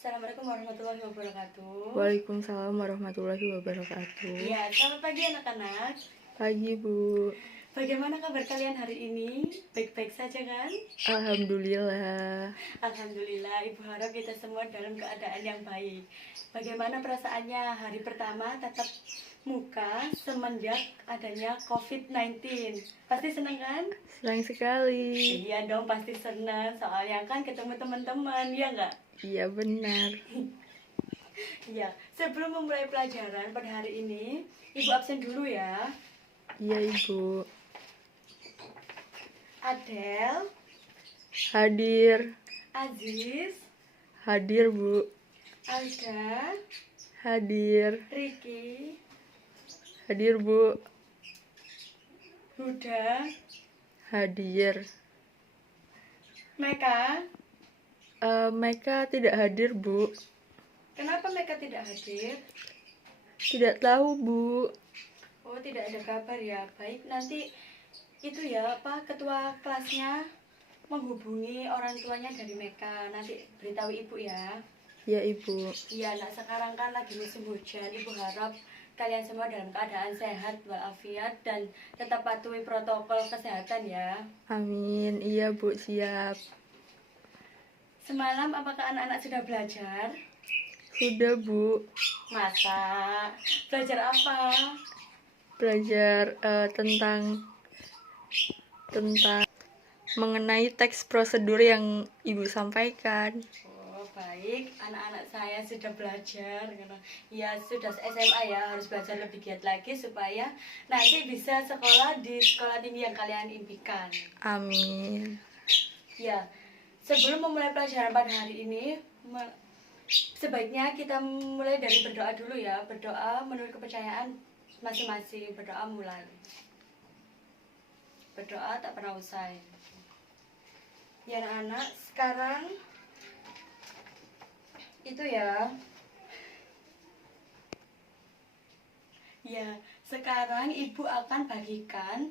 Assalamualaikum warahmatullahi wabarakatuh. Waalaikumsalam warahmatullahi wabarakatuh. Ya, selamat pagi anak-anak. Pagi, Bu. Bagaimana kabar kalian hari ini? Baik-baik saja kan? Alhamdulillah. Alhamdulillah, Ibu harap kita semua dalam keadaan yang baik. Bagaimana perasaannya hari pertama tatap muka semenjak adanya COVID-19? Pasti senang kan? Senang sekali. Iya dong, pasti senang. Soalnya kan ketemu teman-teman, ya nggak? Iya, benar. Iya, sebelum memulai pelajaran pada hari ini, Ibu absen dulu ya. Iya, Ibu. Adel, Hadir. Aziz, Hadir, Bu. Alda, Hadir. Riki, Hadir, Bu. Huda, Hadir. Meka. Meka tidak hadir, Bu. Kenapa mereka tidak hadir? Tidak tahu, Bu. Oh, tidak ada kabar ya. Baik, nanti itu ya, ketua kelasnya menghubungi orang tuanya dari Meka. Nanti beritahu Ibu ya. Ya, Ibu. Iya, sekarang kan lagi musim hujan. Ibu harap kalian semua dalam keadaan sehat walafiat dan tetap patuhi protokol kesehatan ya. Amin. Iya, Bu. Siap. Semalam apakah anak-anak sudah belajar? Sudah, Bu. Masa? Belajar apa? Belajar tentang mengenai teks prosedur yang Ibu sampaikan. Oh, baik. Anak-anak saya sudah belajar. Ya, sudah SMA ya, harus belajar lebih giat lagi supaya nanti bisa sekolah di sekolah tinggi yang kalian impikan. Amin. Ya, sebelum memulai pelajaran pada hari ini, sebaiknya kita mulai dari berdoa dulu ya. Berdoa menurut kepercayaan masing-masing. Berdoa mulai. Berdoa tak pernah usai. Ya anak-anak, sekarang itu ya. Ya, sekarang Ibu akan bagikan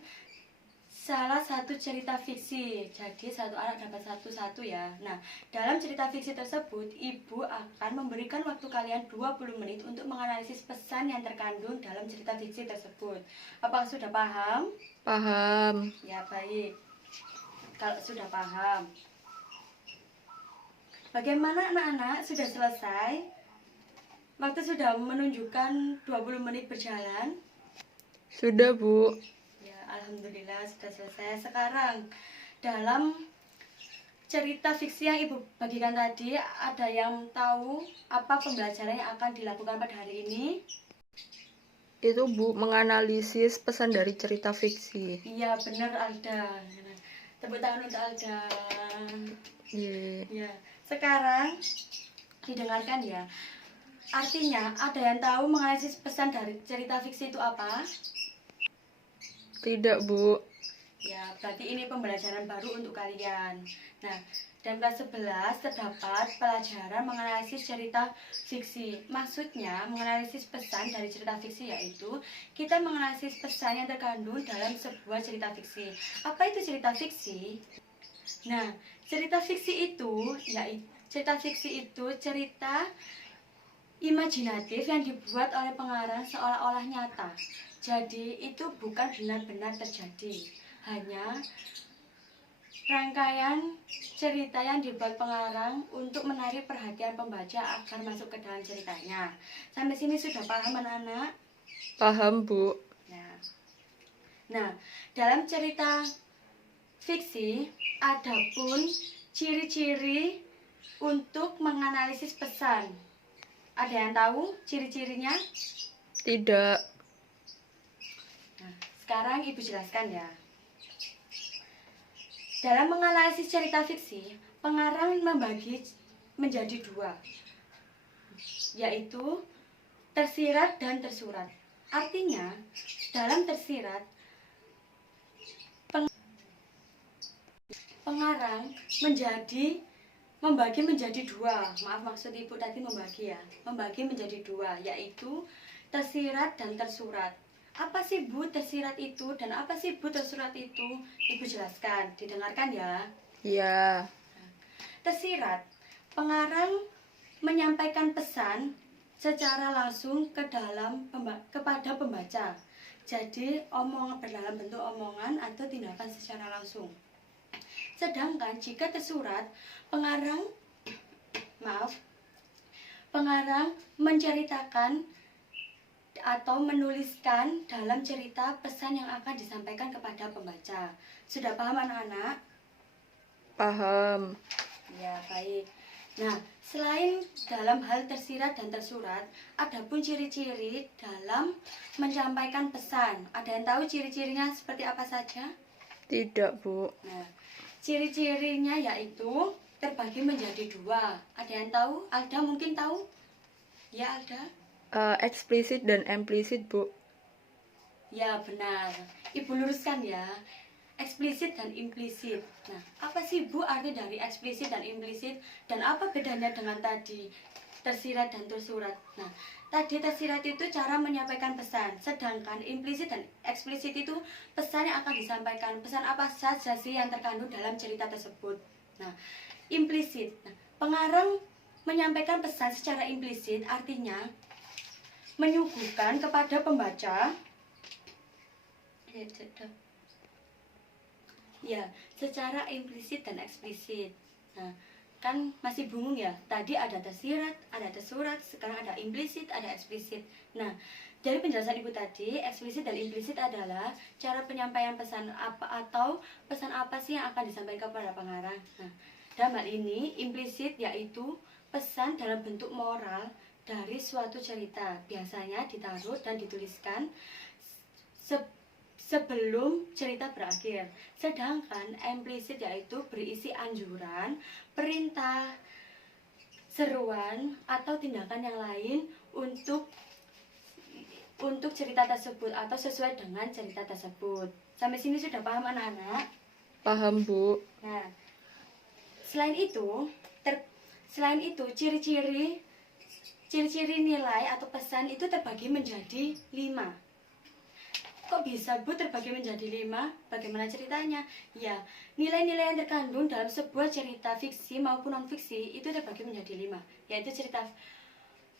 salah satu cerita fiksi. Jadi satu anak dapat satu-satu ya. Nah, dalam cerita fiksi tersebut, Ibu akan memberikan waktu kalian 20 menit untuk menganalisis pesan yang terkandung dalam cerita fiksi tersebut. Apakah sudah paham? Paham. Ya, baik. Kalau sudah paham. Bagaimana anak-anak? Sudah selesai? Waktu sudah menunjukkan 20 menit berjalan? Sudah, Bu. Alhamdulillah sudah selesai. Sekarang dalam cerita fiksi yang Ibu bagikan tadi, ada yang tahu apa pembelajaran yang akan dilakukan pada hari ini? Itu, Bu, menganalisis pesan dari cerita fiksi. Iya, benar Alda. Tepuk tangan untuk Alda. Ya, sekarang didengarkan ya. Artinya, ada yang tahu menganalisis pesan dari cerita fiksi itu apa? Tidak, Bu. Ya, berarti ini pembelajaran baru untuk kalian. Nah, dalam kelas 11 terdapat pelajaran menganalisis cerita fiksi. Maksudnya, menganalisis pesan dari cerita fiksi yaitu kita menganalisis pesan yang terkandung dalam sebuah cerita fiksi. Apa itu cerita fiksi? Nah, cerita fiksi itu cerita imajinatif yang dibuat oleh pengarang seolah-olah nyata. Jadi itu bukan benar-benar terjadi, hanya rangkaian cerita yang dibuat pengarang untuk menarik perhatian pembaca agar masuk ke dalam ceritanya. Sampai sini sudah paham anak-anak? Paham, Bu. Nah, dalam cerita fiksi ada pun ciri-ciri untuk menganalisis pesan. Ada yang tahu ciri-cirinya? Tidak. Nah, sekarang Ibu jelaskan ya. Dalam menganalisis cerita fiksi, pengarang membagi menjadi dua, yaitu tersirat dan tersurat. Artinya, dalam tersirat, pengarang membagi menjadi dua. Maaf, maksud Ibu tadi membagi ya. Membagi menjadi dua, yaitu tersirat dan tersurat. Apa sih Bu tersirat itu dan apa sih Bu tersurat itu? Ibu jelaskan, didengarkan ya. Ya. Tersirat, pengarang menyampaikan pesan secara langsung kepada pembaca. Jadi omongan berdalam bentuk omongan atau tindakan secara langsung. Sedangkan jika tersurat, pengarang menceritakan atau menuliskan dalam cerita pesan yang akan disampaikan kepada pembaca. Sudah paham anak-anak? Paham. Ya, baik. Nah, selain dalam hal tersirat dan tersurat, ada pun ciri-ciri dalam menyampaikan pesan. Ada yang tahu ciri-cirinya seperti apa saja? Tidak, Bu. Nah, ciri-cirinya yaitu terbagi menjadi dua. Ada yang tahu? Alda mungkin tahu? Ya, Alda? Eksplisit dan implisit, Bu. Ya, benar. Ibu luruskan ya. Eksplisit dan implisit. Nah, apa sih Bu arti dari eksplisit dan implisit? Dan apa bedanya dengan tadi tersirat dan tersurat? Nah, tadi tersirat itu cara menyampaikan pesan, sedangkan implisit dan eksplisit itu pesan yang akan disampaikan. Pesan apa saja sih yang terkandung dalam cerita tersebut? Nah, implisit. Nah, pengarang menyampaikan pesan secara implisit artinya menyuguhkan kepada pembaca ya, secara implisit dan eksplisit. Nah, kan masih bingung ya. Tadi ada tersirat, ada tersurat, sekarang ada implisit, ada eksplisit. Nah, dari penjelasan Ibu tadi, eksplisit dan implisit adalah cara penyampaian pesan apa atau pesan apa sih yang akan disampaikan kepada pengarang. Nah, dalam hal ini implisit yaitu pesan dalam bentuk moral dari suatu cerita. Biasanya ditaruh dan dituliskan sebelum cerita berakhir. Sedangkan implisit yaitu berisi anjuran, perintah, seruan, atau tindakan yang lain untuk cerita tersebut atau sesuai dengan cerita tersebut. Sampai sini sudah paham anak-anak? Paham, Bu. Nah, selain itu ciri-ciri nilai atau pesan itu terbagi menjadi 5. Kok bisa Bu terbagi menjadi 5? Bagaimana ceritanya? Ya, nilai-nilai yang terkandung dalam sebuah cerita fiksi maupun non-fiksi itu terbagi menjadi 5, yaitu cerita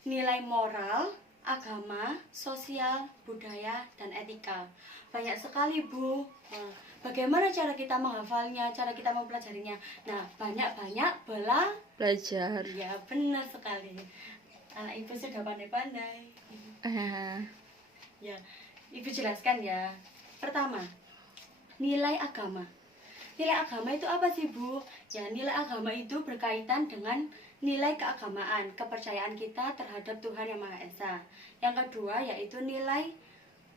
nilai moral, agama, sosial, budaya, dan etika. Banyak sekali Bu. Nah, bagaimana cara kita menghafalnya, cara kita mempelajarinya? Nah, banyak-banyak Belajar. Ya, benar sekali. Anak Ibu sudah pandai-pandai. Ya, Ibu jelaskan ya. Pertama, nilai agama. Nilai agama itu apa sih Bu? Ya, nilai agama itu berkaitan dengan nilai keagamaan, kepercayaan kita terhadap Tuhan Yang Maha Esa. Yang kedua yaitu nilai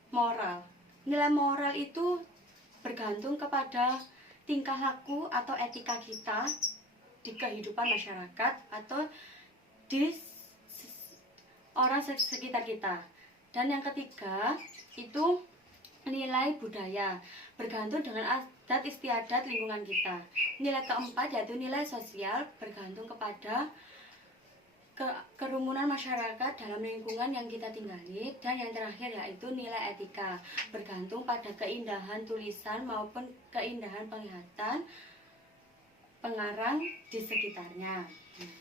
moral. Nilai moral itu bergantung kepada tingkah laku atau etika kita di kehidupan masyarakat atau di orang sekitar kita. Dan yang ketiga itu nilai budaya, bergantung dengan adat istiadat lingkungan kita. Nilai keempat yaitu nilai sosial, bergantung kepada kerumunan masyarakat dalam lingkungan yang kita tinggali. Dan yang terakhir yaitu nilai etika, bergantung pada keindahan tulisan maupun keindahan penglihatan pengarang di sekitarnya.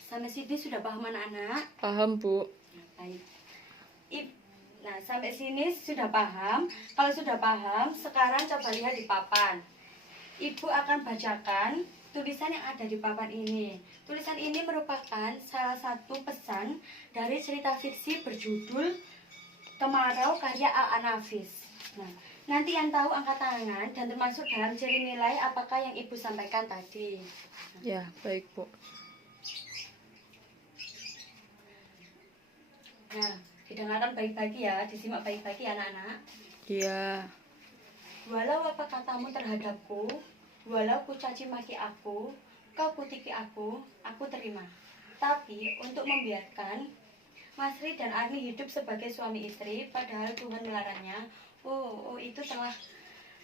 Sampai sini sudah paham anak-anak? Paham, Bu. Ya, baik. Nah, sampai sini sudah paham. Kalau sudah paham, sekarang coba lihat di papan. Ibu akan bacakan tulisan yang ada di papan ini. Tulisan ini merupakan salah satu pesan dari cerita fiksi berjudul Kemarau karya A.A. Nafis. Nah, nanti yang tahu angkat tangan dan termasuk dalam ciri nilai apakah yang Ibu sampaikan tadi. Ya, baik, Bu. Nah, didengarkan baik-baik ya, disimak baik-baik ya anak-anak. Iya. Walau apa katamu terhadapku, walau ku caci maki aku, kau kutiki aku terima. Tapi untuk membiarkan Masri dan Arni hidup sebagai suami istri, padahal Tuhan melarangnya, itu telah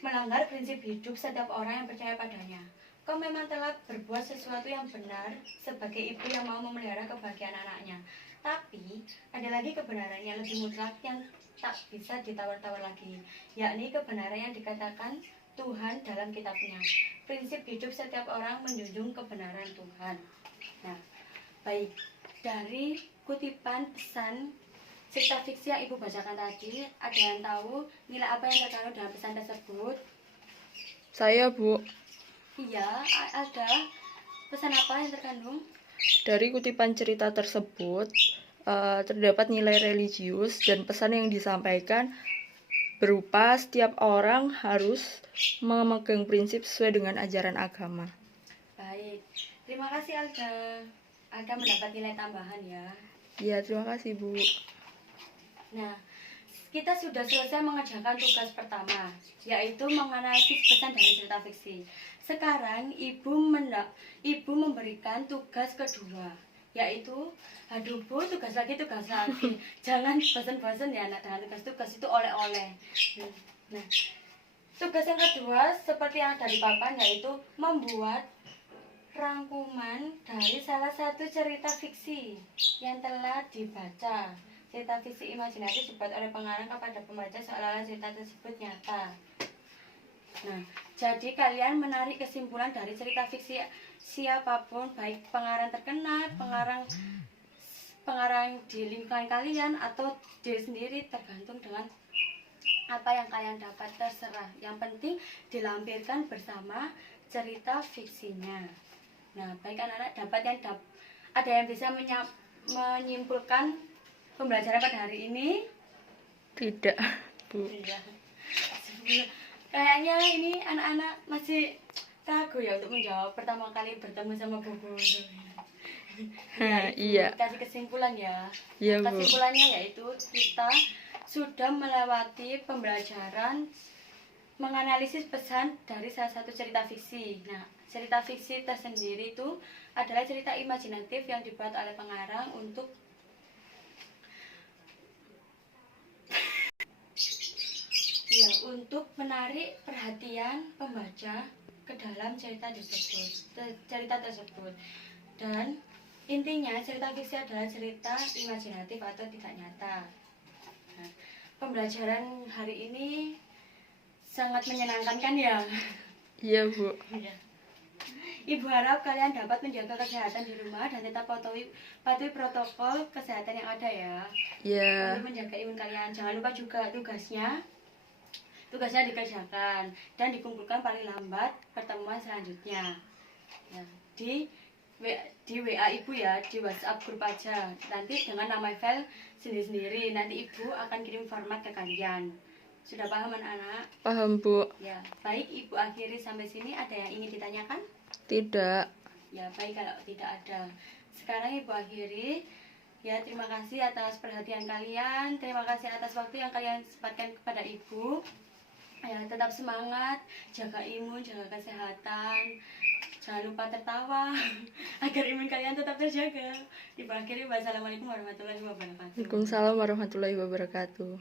melanggar prinsip hidup setiap orang yang percaya padanya. Kau memang telah berbuat sesuatu yang benar sebagai ibu yang mau memelihara kebahagiaan anaknya. Tapi ada lagi kebenaran yang lebih mutlak yang tak bisa ditawar-tawar lagi, yakni kebenaran yang dikatakan Tuhan dalam kitabnya. Prinsip hidup setiap orang menjunjung kebenaran Tuhan. Nah, baik. dari kutipan pesan cerita fiksi yang Ibu bacakan tadi, ada yang tahu nilai apa yang terkandung dalam pesan tersebut? Saya, Bu. Iya, ada. Pesan apa yang terkandung? Dari kutipan cerita tersebut, terdapat nilai religius dan pesan yang disampaikan berupa setiap orang harus memegang prinsip sesuai dengan ajaran agama. Baik, terima kasih Alda. Alda mendapat nilai tambahan ya. Ya, terima kasih, Bu. Nah, kita sudah selesai mengerjakan tugas pertama, yaitu menganalisis pesan dari cerita fiksi. Sekarang Ibu memberikan tugas kedua, yaitu aduh Bu, tugas lagi. Jangan bosan-bosan ya anak, dengan tugas itu oleh-oleh. Nah, tugas yang kedua seperti yang dari papan, yaitu membuat rangkuman dari salah satu cerita fiksi yang telah dibaca. Cerita fiksi imajinatif dibuat oleh pengarang kepada pembaca seolah-olah cerita tersebut nyata. Nah, jadi kalian menarik kesimpulan dari cerita fiksi siapapun, baik pengarang terkenal, pengarang di lingkungan kalian atau diri sendiri, tergantung dengan apa yang kalian dapat, terserah. Yang penting dilampirkan bersama cerita fiksinya. Nah, baik anak-anak, ada yang bisa menyimpulkan pembelajaran pada hari ini? Tidak, Bu. Iya. Kayaknya ini anak-anak masih ragu ya untuk menjawab pertama kali bertemu sama Bu Guru. Iya. Kasih kesimpulan ya. Iya, Bu. Kesimpulannya yaitu kita sudah melewati pembelajaran menganalisis pesan dari salah satu cerita fiksi. Nah, cerita fiksi tersendiri itu adalah cerita imajinatif yang dibuat oleh pengarang untuk menarik perhatian pembaca ke dalam cerita tersebut. Dan intinya cerita fiksi adalah cerita imajinatif atau tidak nyata. Nah, pembelajaran hari ini sangat menyenangkan kan ya? Iya, Bu. Ibu harap kalian dapat menjaga kesehatan di rumah dan tetap patuhi protokol kesehatan yang ada ya. Iya. Untuk menjaga imun kalian. Jangan lupa juga tugasnya dikerjakan dan dikumpulkan paling lambat pertemuan selanjutnya. Ya, di WA Ibu ya, di WhatsApp grup aja. Nanti dengan nama file sendiri-sendiri. Nanti Ibu akan kirim format ke kalian. Sudah paham anak-anak? Paham, Bu. Ya, baik Ibu akhiri sampai sini. Ada yang ingin ditanyakan? Tidak. Ya, baik kalau tidak ada. Sekarang Ibu akhiri. Ya, terima kasih atas perhatian kalian. Terima kasih atas waktu yang kalian sempatkan kepada Ibu. Ya, tetap semangat, jaga imun, jaga kesehatan. Jangan lupa tertawa agar imun kalian tetap terjaga. Ibu akhiri, wassalamualaikum warahmatullahi wabarakatuh. Waalaikumsalam warahmatullahi wabarakatuh.